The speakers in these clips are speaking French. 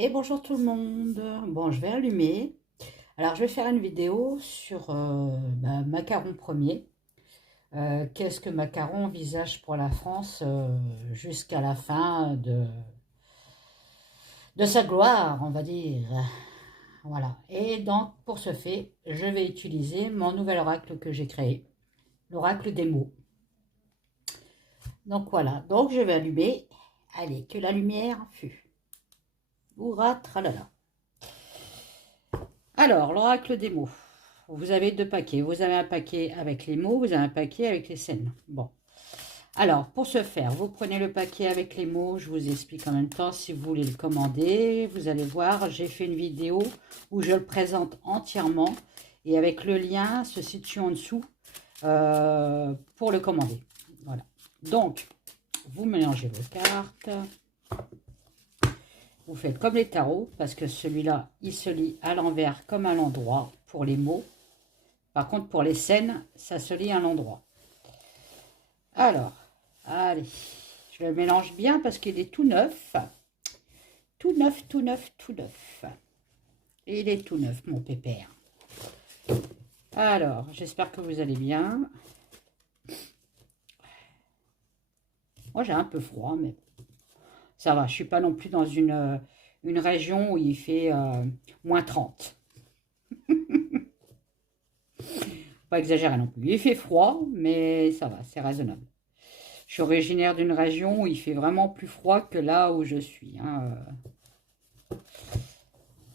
Et bonjour tout le monde. Bon, je vais allumer. Alors, je vais faire une vidéo sur macaron premier. Qu'est-ce que Macaron envisage pour la France jusqu'à la fin de sa gloire, on va dire. Voilà. Et donc, pour ce fait, je vais utiliser mon nouvel oracle que j'ai créé, l'oracle des mots. Donc voilà. Donc, je vais allumer. Allez, que la lumière fût. Hurrah, tralala. Alors, l'oracle des mots. Vous avez deux paquets. Vous avez un paquet avec les mots, vous avez un paquet avec les scènes. Bon. Alors, pour ce faire, vous prenez le paquet avec les mots. Je vous explique en même temps si vous voulez le commander. Vous allez voir, j'ai fait une vidéo où je le présente entièrement. Et avec le lien se situe en dessous pour le commander. Voilà. Donc, vous mélangez vos cartes. Vous faites comme les tarots, parce que celui-là, il se lit à l'envers comme à l'endroit pour les mots. Par contre, pour les scènes, ça se lit à l'endroit. Alors, allez, je le mélange bien parce qu'il est tout neuf. Tout neuf, tout neuf, tout neuf. Et il est tout neuf, mon pépère. Alors, j'espère que vous allez bien. Moi, j'ai un peu froid, mais ça va. Je ne suis pas non plus dans une région où il fait moins 30. Pas exagéré non plus. Il fait froid, mais ça va, c'est raisonnable. Je suis originaire d'une région où il fait vraiment plus froid que là où je suis.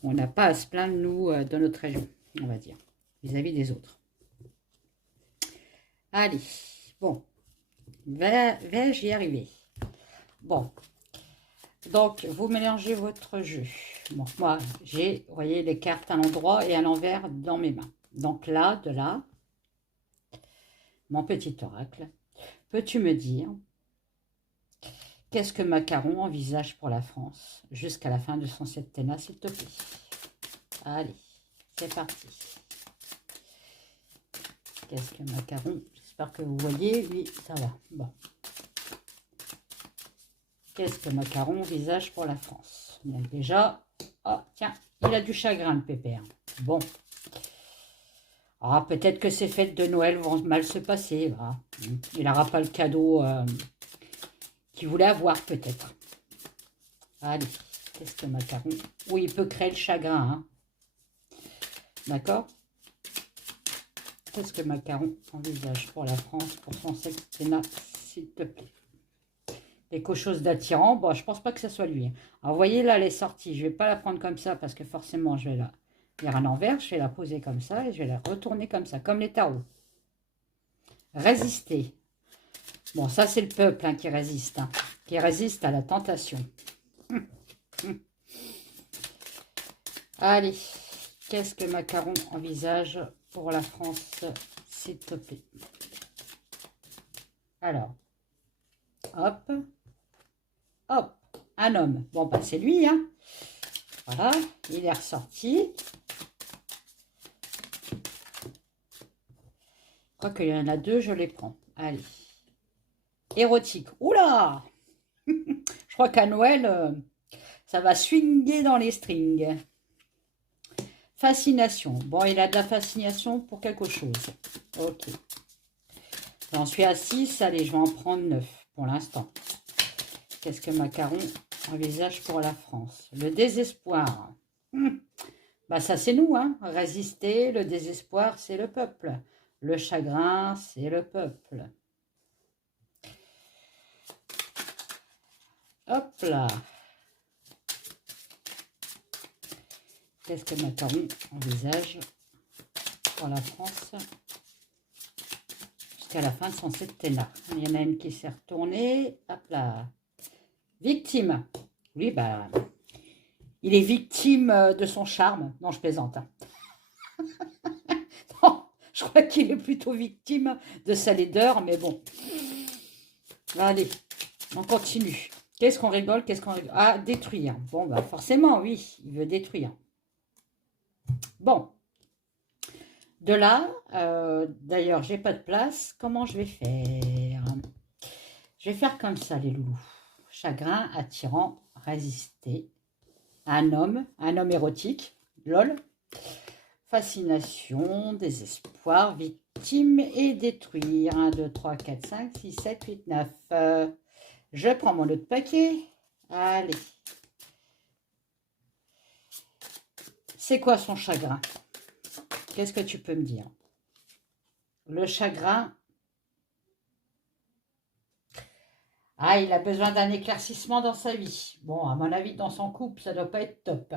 On n'a pas à se plaindre, nous, dans notre région, on va dire, vis-à-vis des autres. Allez, bon, vais-je y arriver? Bon, donc, vous mélangez votre jeu. Bon, moi, j'ai, vous voyez, les cartes à l'endroit et à l'envers dans mes mains. Donc là, de là, mon petit oracle, peux-tu me dire qu'est-ce que Macaron envisage pour la France jusqu'à la fin de son septennat, s'il te plaît? Allez, c'est parti. Qu'est-ce que Macaron? J'espère que vous voyez. Oui, ça va. Bon. Qu'est-ce que Macaron envisage pour la France? Donc déjà, oh, tiens, il a du chagrin, le pépère. Bon. Ah, peut-être que ces fêtes de Noël vont mal se passer. Voilà. Il n'aura pas le cadeau qu'il voulait avoir, peut-être. Allez, qu'est-ce que Macaron? Oui, il peut créer le chagrin. Hein. D'accord? Qu'est-ce que Macaron envisage pour la France, pour son septennat, s'il te plaît? Quelque chose d'attirant, bon, je pense pas que ce soit lui. Alors, vous voyez, là, elle est sortie. Je vais pas la prendre comme ça parce que forcément, je vais la faire à l'envers. Je vais la poser comme ça et je vais la retourner comme ça, comme les tarots. Résister. Bon, ça, c'est le peuple hein, qui résiste. Hein, qui résiste à la tentation. Allez, qu'est-ce que Macaron envisage pour la France, s'il te plaît? Alors, hop, hop, un homme. Bon, bah, c'est lui, hein. Voilà, il est ressorti. Je crois qu'il y en a deux, je les prends. Allez. Érotique. Oula! Je crois qu'à Noël, ça va swinguer dans les strings. Fascination. Bon, il a de la fascination pour quelque chose. Ok. J'en suis à 6. Allez, je vais en prendre 9 pour l'instant. Qu'est-ce que Macaron envisage pour la France? Le désespoir. Bah, ça, c'est nous, hein. Résister, le désespoir, c'est le peuple. Le chagrin, c'est le peuple. Hop là. Qu'est-ce que Macaron envisage pour la France jusqu'à la fin de son septennat? Il y en a une qui s'est retournée. Hop là. Victime. Oui, bah, il est victime de son charme. Non, je plaisante. Hein. Non, je crois qu'il est plutôt victime de sa laideur, mais bon. Allez, on continue. Qu'est-ce qu'on rigole? Qu'est-ce qu'on rigole? Ah, détruire. Bon, bah forcément, oui, il veut détruire. Bon. De là, d'ailleurs, j'ai pas de place. Comment je vais faire? Je vais faire comme ça, les loulous. Chagrin, attirant, résister. un homme érotique, lol. Fascination, désespoir, victime et détruire. 1, 2, 3, 4, 5, 6, 7, 8, 9. Je prends mon autre paquet. Allez. C'est quoi son chagrin? Qu'est-ce que tu peux me dire? Le chagrin. Ah, il a besoin d'un éclaircissement dans sa vie. Bon, à mon avis, dans son couple, ça ne doit pas être top.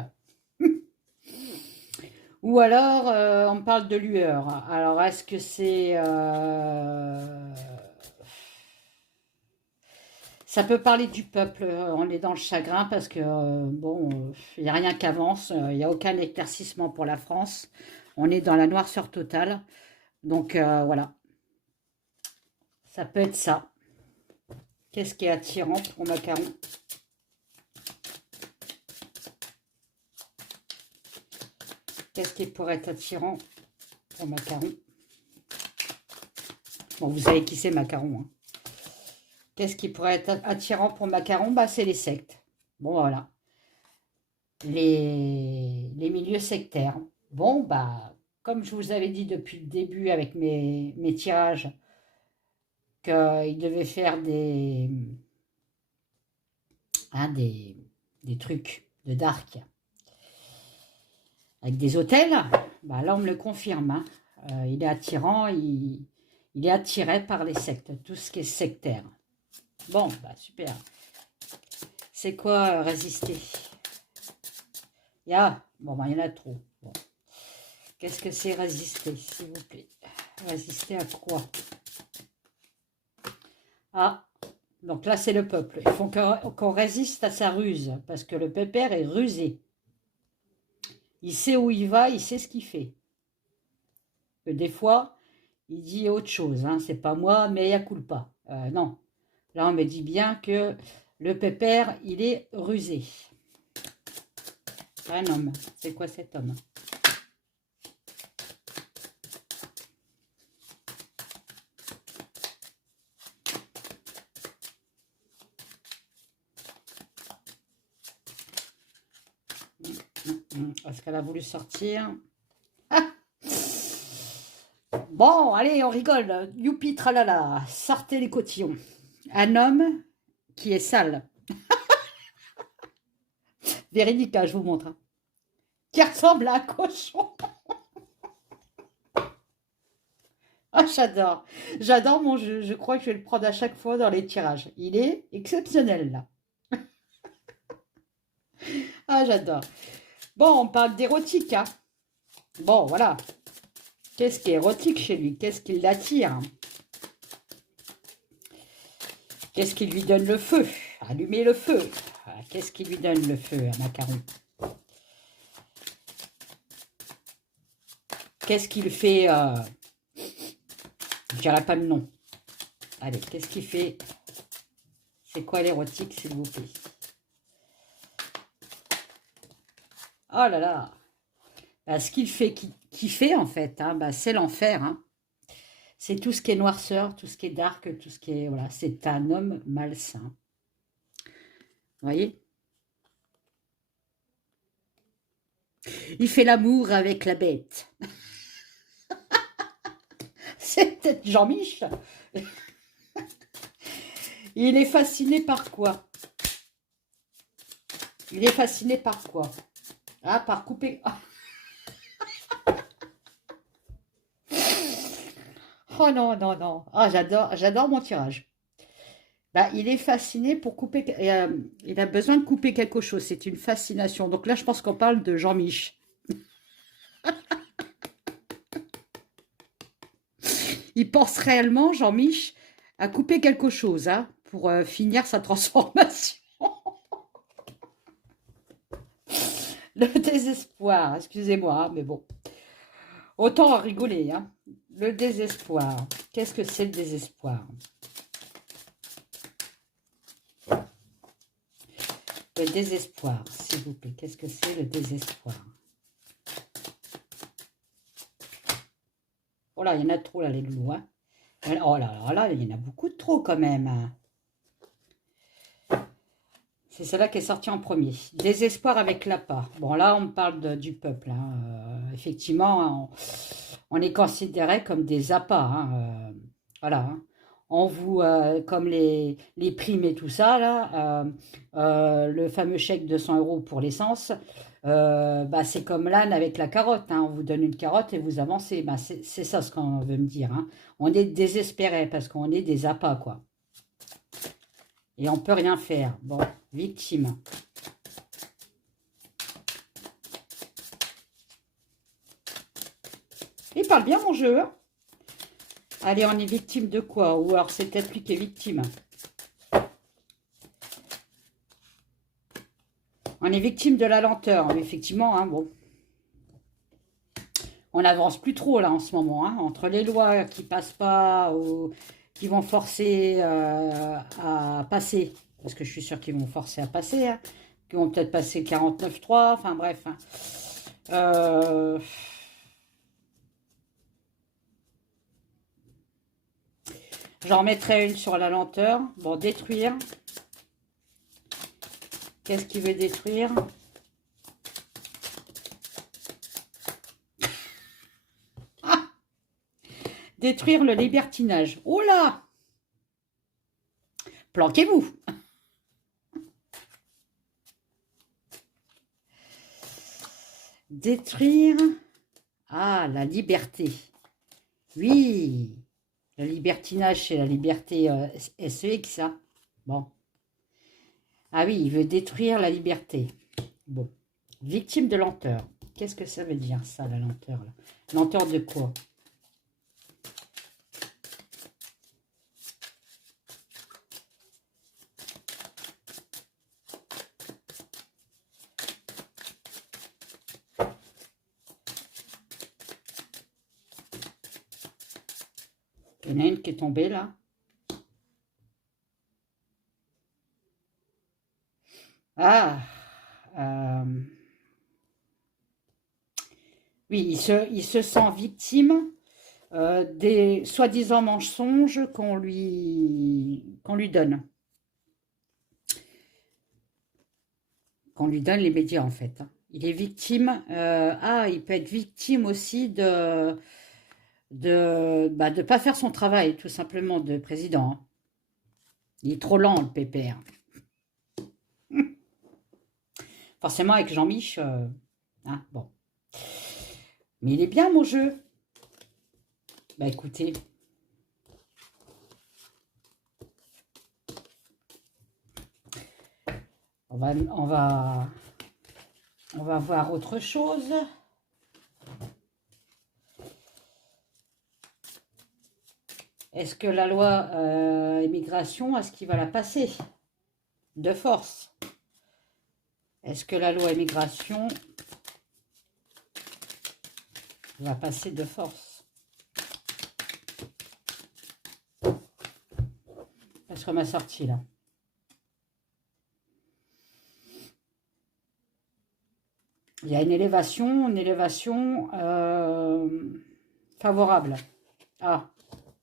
Ou alors, on parle de lueur. Alors, est-ce que c'est... Ça peut parler du peuple. On est dans le chagrin parce que, bon, il n'y a rien qui avance. Il n'y a aucun éclaircissement pour la France. On est dans la noirceur totale. Donc, voilà. Ça peut être ça. Qu'est-ce qui est attirant pour Macaron? Qu'est-ce qui pourrait être attirant pour Macaron? Bon, vous savez qui c'est Macaron. Hein. Qu'est-ce qui pourrait être attirant pour Macaron? Bah, c'est les sectes. Bon, voilà. Les milieux sectaires. Bon, bah, comme je vous avais dit depuis le début avec mes tirages, qu'il devait faire des trucs de dark avec des hôtels, bah là on me le confirme. Hein. Il est attirant, il est attiré par les sectes, tout ce qui est sectaire. Bon, bah super. C'est quoi résister? Bon, bah, il y en a trop. Bon. Qu'est-ce que c'est résister, s'il vous plaît? Résister à quoi? Ah, donc là c'est le peuple. Il faut qu'on résiste à sa ruse, parce que le pépère est rusé. Il sait où il va, il sait ce qu'il fait. Que des fois, il dit autre chose. Hein. C'est pas moi, mais il culpa. Non. Là, on me dit bien que le pépère, il est rusé. Un homme. C'est quoi cet homme? Est-ce qu'elle a voulu sortir? Ah, bon, allez, on rigole. Youpi, tralala. Sortez les cotillons. Un homme qui est sale. Véridique, je vous montre. Hein. Qui ressemble à un cochon. Ah, j'adore. J'adore mon jeu. Je crois que je vais le prendre à chaque fois dans les tirages. Il est exceptionnel, là. Ah, j'adore. Bon, on parle d'érotique, hein. Bon, voilà. Qu'est-ce qui est érotique chez lui? Qu'est-ce qui l'attire? Qu'est-ce qui lui donne le feu? Allumer le feu. Qu'est-ce qui lui donne le feu à Macaron? Qu'est-ce qu'il fait Je dirais pas le nom. Allez, qu'est-ce qu'il fait? C'est quoi l'érotique, s'il vous plaît? Oh là là. Bah, ce qu'il fait, qui fait en fait, hein, bah, c'est l'enfer. Hein. C'est tout ce qui est noirceur, tout ce qui est dark, tout ce qui est... Voilà, c'est un homme malsain. Vous voyez? Il fait l'amour avec la bête. C'est peut-être Jean-Mich. Il est fasciné par quoi? Il est fasciné par quoi? Ah, par couper... Oh non, non, non. Ah, j'adore mon tirage. Bah, il est fasciné pour couper... il a besoin de couper quelque chose. C'est une fascination. Donc là, je pense qu'on parle de Jean-Mich. Il pense réellement, Jean-Mich, à couper quelque chose hein, pour finir sa transformation. Le désespoir, excusez-moi, mais bon. Autant en rigoler. Hein. Le désespoir. Qu'est-ce que c'est le désespoir? Le désespoir, s'il vous plaît. Qu'est-ce que c'est le désespoir? Oh là, il y en a trop là, les loulous. Hein. Oh là là, là, il y en a beaucoup de trop quand même. C'est celle-là qui est sortie en premier. Désespoir avec l'appât. Bon, là, on me parle du peuple. Hein. Effectivement, on est considéré comme des appâts. Hein. Voilà. Hein. On vous, comme les primes et tout ça, là, le fameux chèque de 100 € pour l'essence, bah, c'est comme l'âne avec la carotte. Hein. On vous donne une carotte et vous avancez. Bah, c'est ça ce qu'on veut me dire. Hein. On est désespéré parce qu'on est des appâts, quoi. Et on peut rien faire. Bon, victime. Il parle bien mon jeu. Hein. Allez, on est victime de quoi? Ou alors c'est peut-être lui qui est victime. On est victime de la lenteur. Mais effectivement, hein, bon. On n'avance plus trop là en ce moment. Hein, entre les lois qui passent pas ou qui vont forcer à passer. Parce que je suis sûre qu'ils vont forcer à passer. Hein, qui vont peut-être passer 49.3. Enfin bref. Hein. J'en mettrai une sur la lenteur. Bon, détruire. Qu'est-ce qu'il veut détruire? Ah, détruire le libertinage. Oh là! Planquez-vous. Détruire. Ah, la liberté. Oui. Le libertinage, c'est la liberté SEX, ça. Bon. Ah oui, il veut détruire la liberté. Bon. Victime de lenteur. Qu'est-ce que ça veut dire, ça, la lenteur, là? Lenteur de quoi? Il y en a une qui est tombée, là. Ah, oui, il se sent victime des soi-disant mensonges qu'on lui donne. Qu'on lui donne les médias, en fait. Hein. Il est victime. Il peut être victime aussi de pas faire son travail, tout simplement, de président. Hein. Il est trop lent, le pépère. Forcément, avec Jean-Mich, hein, bon. Mais il est bien, mon jeu. Bah, écoutez. On va voir autre chose. Est-ce que la loi immigration, est-ce qu'il va la passer de force? Est-ce que la loi immigration va passer de force? Qu'est-ce qu'on m'a sorti là? Il y a une élévation favorable. Ah,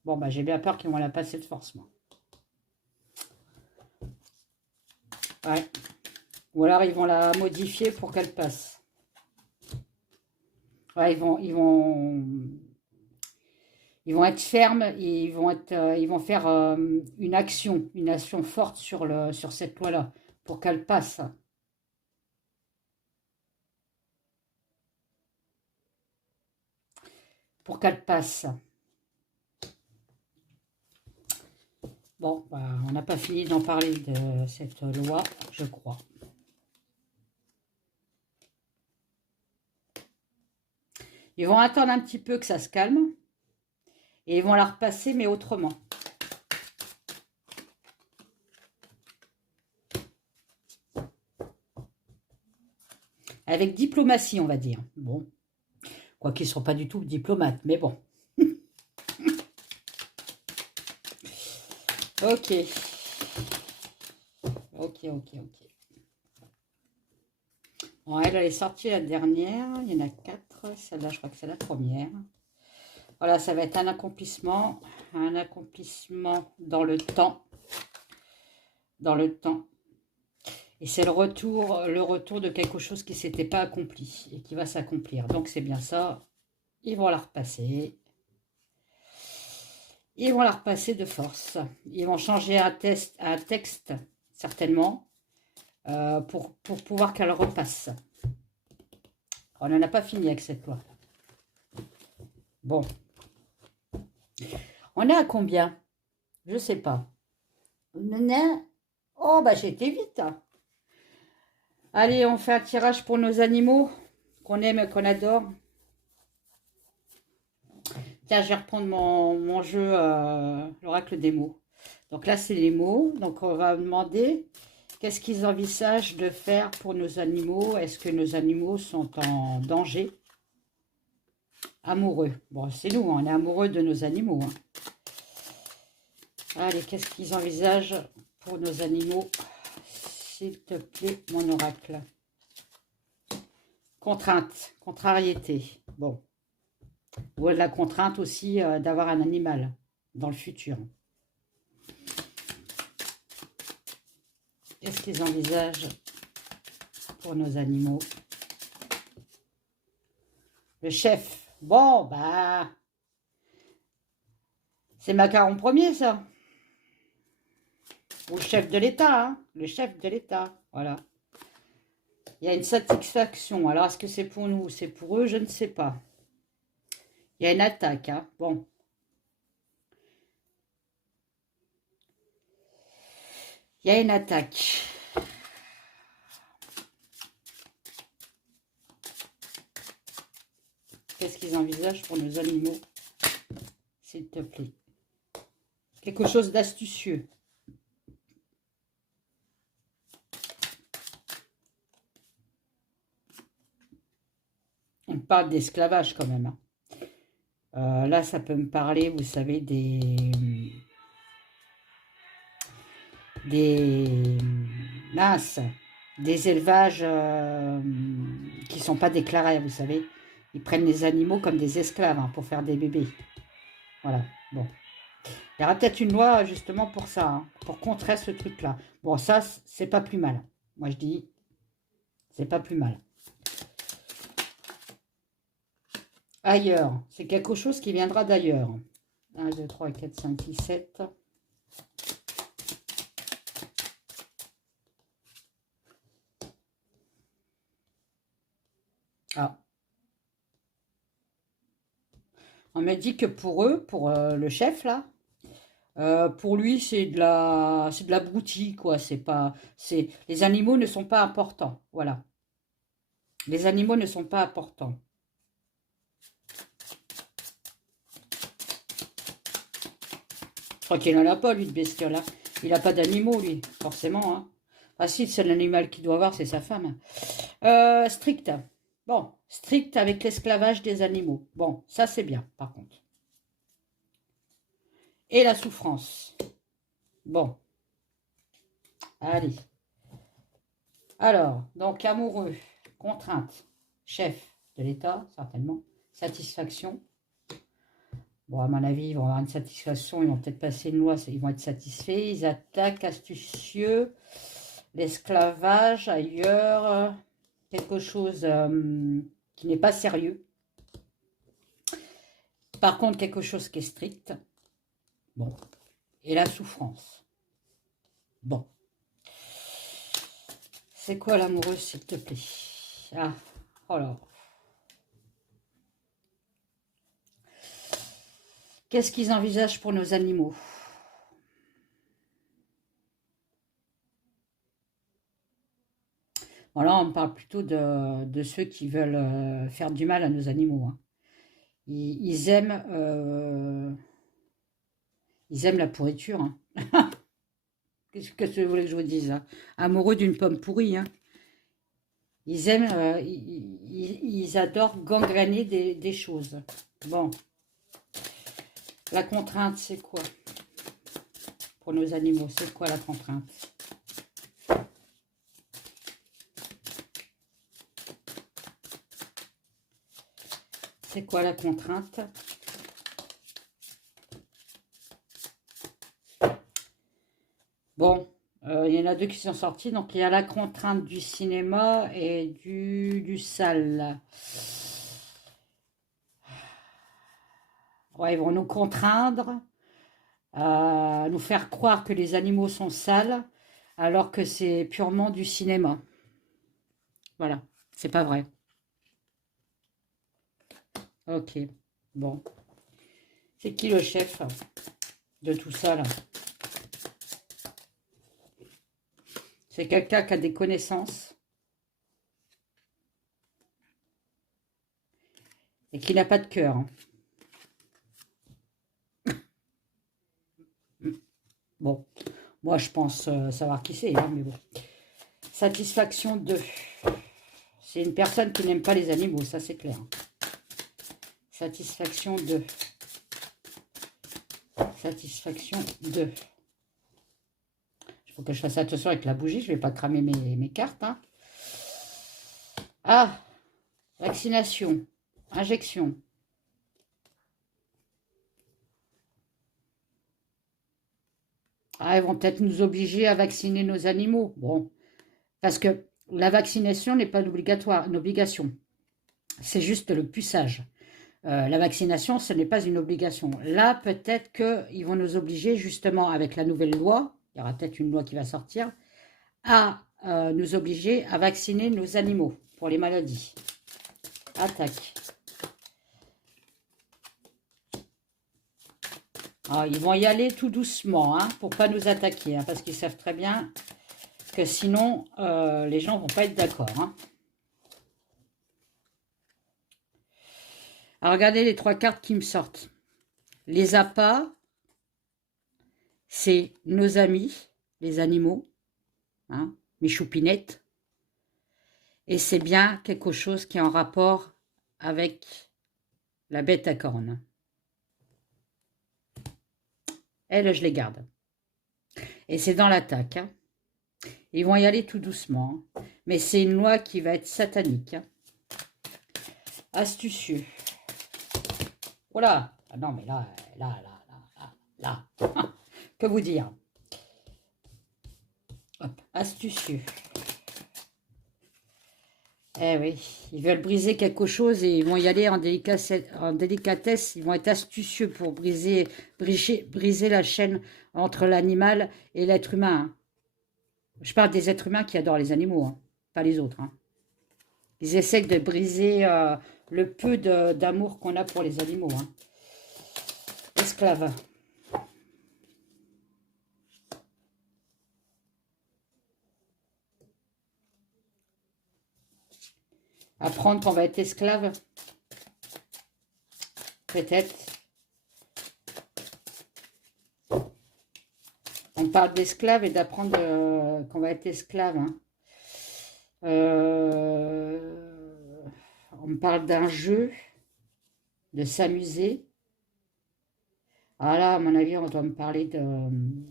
bon, bah j'ai bien peur qu'ils vont la passer de force, moi. Ouais. Ou alors ils vont la modifier pour qu'elle passe. Ouais, ils vont être fermes et ils vont faire une action forte sur cette loi-là pour qu'elle passe. Pour qu'elle passe. Bon, bah, on n'a pas fini d'en parler de cette loi, je crois. Ils vont attendre un petit peu que ça se calme. Et ils vont la repasser, mais autrement. Avec diplomatie, on va dire. Bon. Quoiqu'ils ne sont pas du tout diplomates, mais bon. Ok. Ok. Bon, elle est sortie la dernière. Il y en a 4. Celle-là, je crois que c'est la première. Voilà, ça va être un accomplissement dans le temps. Et c'est le retour de quelque chose qui ne s'était pas accompli et qui va s'accomplir. Donc c'est bien ça. Ils vont la repasser. Ils vont la repasser de force. Ils vont changer un texte certainement, pour pouvoir qu'elle repasse. On n'en a pas fini avec cette loi. Bon. On est à combien? Je ne sais pas. Oh, bah j'ai été vite. Hein. Allez, on fait un tirage pour nos animaux qu'on aime et qu'on adore. Tiens, je vais reprendre mon jeu, l'oracle des mots. Donc là, c'est les mots. Donc on va demander qu'est-ce qu'ils envisagent de faire pour nos animaux. Est-ce que nos animaux sont en danger? Amoureux. Bon, c'est nous, on est amoureux de nos animaux. Hein. Allez, qu'est-ce qu'ils envisagent pour nos animaux? S'il te plaît, mon oracle. Contrainte, contrariété. Bon. Ou de la contrainte aussi d'avoir un animal dans le futur. Qu'est-ce qu'ils envisagent pour nos animaux? Le chef. Bon, bah... c'est Macaron premier, ça. Ou le chef de l'État, hein. Le chef de l'État, voilà. Il y a une satisfaction. Alors, est-ce que c'est pour nous ou c'est pour eux? Je ne sais pas. Il y a une attaque, hein. Bon. Il y a une attaque. Qu'est-ce qu'ils envisagent pour nos animaux? S'il te plaît. Quelque chose d'astucieux. On parle d'esclavage quand même. Hein. Là, ça peut me parler, vous savez, mince, des élevages qui ne sont pas déclarés, vous savez. Ils prennent les animaux comme des esclaves hein, pour faire des bébés. Voilà, bon. Il y aura peut-être une loi justement pour ça, hein, pour contrer ce truc-là. Bon, ça, c'est pas plus mal. Moi, je dis, c'est pas plus mal. Ailleurs, c'est quelque chose qui viendra d'ailleurs. 1, 2, 3, 4, 5, 6, 7. Ah. On m'a dit que pour eux, pour le chef là, pour lui c'est de la broutille quoi. Les animaux ne sont pas importants. Voilà. Les animaux ne sont pas importants. Je crois qu'il n'en a pas lui de bestiole. Hein. Il n'a pas d'animaux lui, forcément. Hein. Ah si, c'est l'animal qu'il doit avoir, c'est sa femme. Strict. Bon, strict avec l'esclavage des animaux. Bon, ça c'est bien, par contre. Et la souffrance. Bon. Allez. Alors, donc amoureux, contrainte, chef de l'État, certainement. Satisfaction. Bon, à mon avis, ils vont avoir une satisfaction. Ils vont peut-être passer une loi, ils vont être satisfaits. Ils attaquent, astucieux. L'esclavage, ailleurs. Quelque chose qui n'est pas sérieux. Par contre, quelque chose qui est strict. Bon. Et la souffrance. Bon. C'est quoi l'amoureuse, s'il te plaît? Ah, oh là. Qu'est-ce qu'ils envisagent pour nos animaux? Voilà, on parle plutôt de ceux qui veulent faire du mal à nos animaux. Hein. Ils aiment la pourriture. Hein. Qu'est-ce que vous voulez que je vous dise hein? Amoureux d'une pomme pourrie. Hein. Ils aiment, ils adorent gangréner des choses. Bon. La contrainte, c'est quoi? Pour nos animaux, c'est quoi la contrainte? C'est quoi la contrainte? Bon, il y a y en a deux qui sont sortis. Donc, il y a la contrainte du cinéma et du sale. Ouais, ils vont nous contraindre à nous faire croire que les animaux sont sales, alors que c'est purement du cinéma. Voilà, c'est pas vrai. Ok, bon. C'est qui le chef de tout ça, là? C'est quelqu'un qui a des connaissances et qui n'a pas de cœur. Hein. Bon, moi je pense savoir qui c'est, hein, mais bon. Satisfaction 2. C'est une personne qui n'aime pas les animaux, ça c'est clair. Satisfaction 2. Satisfaction 2. Il faut que je fasse attention avec la bougie, je ne vais pas cramer mes cartes. Hein. Ah, vaccination, injection. Ah, ils vont peut-être nous obliger à vacciner nos animaux. Bon, parce que la vaccination n'est pas une obligation. C'est juste le puçage. La vaccination, ce n'est pas une obligation. Là, peut-être qu'ils vont nous obliger, justement, avec la nouvelle loi, il y aura peut-être une loi qui va sortir, à nous obliger à vacciner nos animaux pour les maladies. Attaque. Ah, ils vont y aller tout doucement, hein, pour ne pas nous attaquer, hein, parce qu'ils savent très bien que sinon, les gens ne vont pas être d'accord. Hein. Alors, regardez les trois cartes qui me sortent. Les appâts, c'est nos amis, les animaux, hein, mes choupinettes. Et c'est bien quelque chose qui est en rapport avec la bête à cornes. Elles, je les garde. Et c'est dans l'attaque. Hein. Ils vont y aller tout doucement. Hein. Mais c'est une loi qui va être satanique. Hein. Astucieux. Voilà. Ah non, mais là. Que vous dire? Hop, astucieux. Eh oui, ils veulent briser quelque chose et ils vont y aller en délicatesse. Ils vont être astucieux pour briser la chaîne entre l'animal et l'être humain. Hein. Je parle des êtres humains qui adorent les animaux, hein, pas les autres. Hein. Ils essaient de briser le peu d'amour qu'on a pour les animaux. Hein. Esclave. Apprendre qu'on va être esclave. Peut-être. On parle d'esclave et d'apprendre qu'on va être esclave. Hein. On parle d'un jeu, de s'amuser. Ah là, à mon avis, on doit me parler de,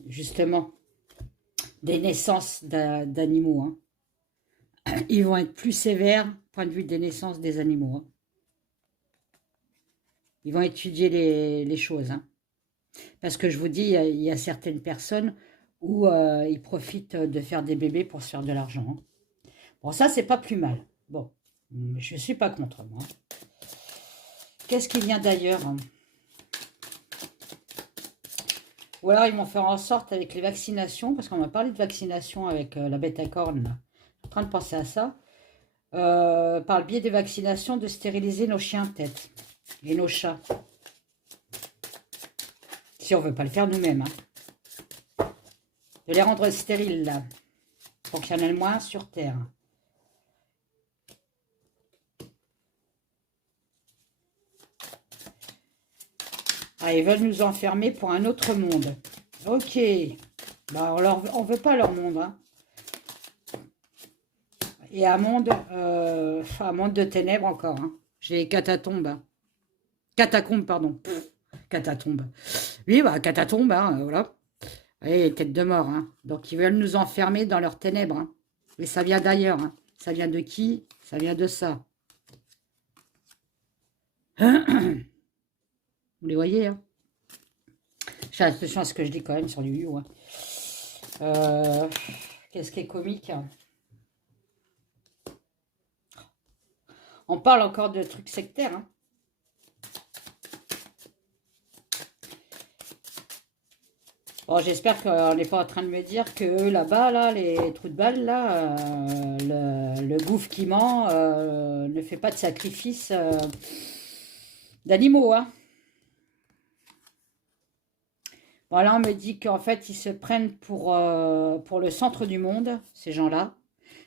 justement, des naissances d'animaux. Hein. Ils vont être plus sévères, point de vue des naissances des animaux. Hein. Ils vont étudier les choses. Hein. Parce que je vous dis, il y a certaines personnes où ils profitent de faire des bébés pour se faire de l'argent. Hein. Bon, ça, c'est pas plus mal. Bon, je ne suis pas contre, moi. Qu'est-ce qui vient d'ailleurs? Hein? Ou alors, ils vont faire en sorte avec les vaccinations, parce qu'on m'a parlé de vaccination avec la bête à cornes. Là. Je suis en train de penser à ça. Par le biais des vaccinations, de stériliser nos chiens peut-être. Et nos chats. Si on ne veut pas le faire nous-mêmes. Hein. De les rendre stériles, là. Pour qu'il y en ait le moins sur Terre. Ah, ils veulent nous enfermer pour un autre monde. Ok. Bah, on ne veut pas leur monde. Hein. Et un monde de ténèbres encore. Hein. J'ai catatombes. Hein. Catacombes, pardon. Catatombes. Oui, bah, catatombes, hein, voilà. Et tête de mort. Hein. Donc, ils veulent nous enfermer dans leurs ténèbres. Hein. Et ça vient d'ailleurs. Hein. Ça vient de qui? Ça vient de ça. Vous les voyez, hein? Je fais attention à ce que je dis quand même sur du you. Hein. Qu'est-ce qui est comique, hein. On parle encore de trucs sectaires, hein. Bon, j'espère qu'on n'est pas en train de me dire que eux, là-bas, là, les trous de balles, là, le gouffre qui ment ne fait pas de sacrifice d'animaux, hein. Bon, là, on me dit qu'en fait, ils se prennent pour le centre du monde, ces gens-là.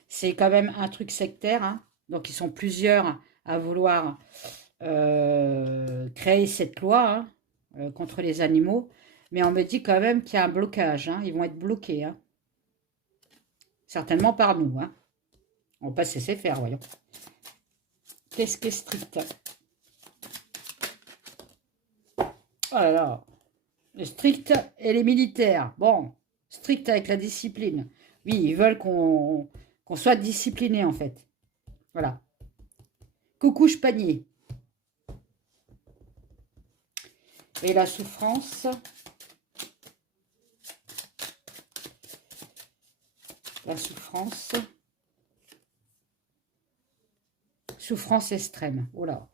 C'est quand même un truc sectaire, hein. Donc, ils sont plusieurs à vouloir créer cette loi, hein, contre les animaux. Mais on me dit quand même qu'il y a un blocage, hein. Ils vont être bloqués, hein. Certainement par nous, hein. On va pas se laisser faire, voyons. Qu'est-ce qui est strict? Oh là là. Le strict et les militaires. Bon, strict avec la discipline. Oui, ils veulent qu'on soit discipliné, en fait. Voilà. Coucouche panier. Et la souffrance. La souffrance. Souffrance extrême. Oh là.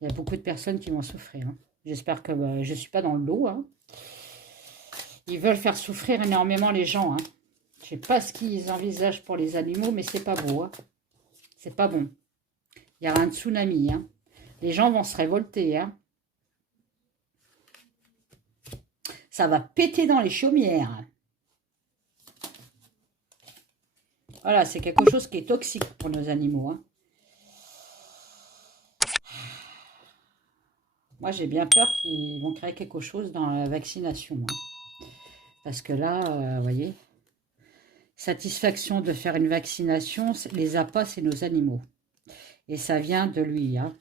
Il y a beaucoup de personnes qui vont souffrir, hein. J'espère que je ne suis pas dans le lot, hein. Ils veulent faire souffrir énormément les gens, hein. Je ne sais pas ce qu'ils envisagent pour les animaux, mais c'est pas beau, hein. C'est pas bon. Il y aura un tsunami, hein. Les gens vont se révolter, hein. Ça va péter dans les chaumières. Voilà, c'est quelque chose qui est toxique pour nos animaux, hein. Moi, j'ai bien peur qu'ils vont créer quelque chose dans la vaccination, hein. Parce que là, vous voyez, satisfaction de faire une vaccination, les appâts, c'est nos animaux. Et ça vient de lui, hein.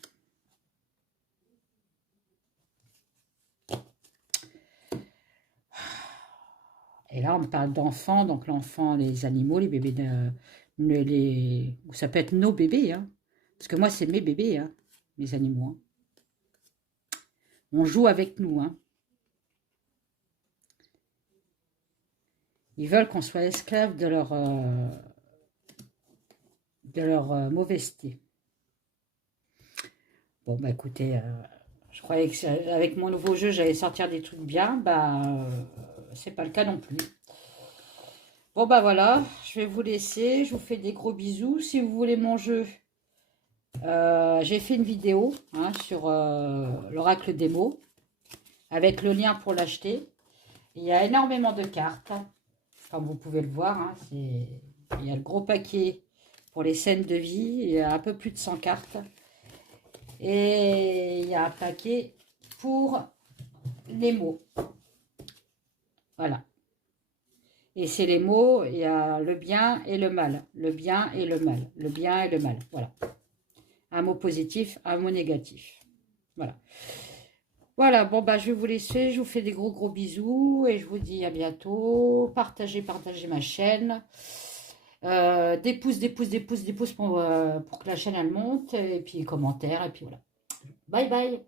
Et là, on parle d'enfants, donc l'enfant, les animaux, les bébés, ça peut être nos bébés, hein. Parce que moi, c'est mes bébés, hein, les animaux, hein. On joue avec nous, hein. Ils veulent qu'on soit esclave de leur mauvaiseté. Bon, bah écoutez, je croyais qu'avec mon nouveau jeu, j'allais sortir des trucs bien. Bah, c'est pas le cas non plus. Bon, bah voilà, je vais vous laisser. Je vous fais des gros bisous. Si vous voulez mon jeu, j'ai fait une vidéo, hein, sur l'oracle des mots, avec le lien pour l'acheter. Il y a énormément de cartes, comme vous pouvez le voir, hein. Il y a le gros paquet pour les scènes de vie. Il y a un peu plus de 100 cartes. Et il y a un paquet pour les mots. Voilà. Et c'est les mots, il y a le bien et le mal. Le bien et le mal. Le bien et le mal. Voilà. Un mot positif, un mot négatif. Voilà. Voilà, bon, bah, je vais vous laisser. Je vous fais des gros bisous. Et je vous dis à bientôt. Partagez ma chaîne. Des pouces pour que la chaîne, elle monte. Et puis, commentaires. Et puis, voilà. Bye bye.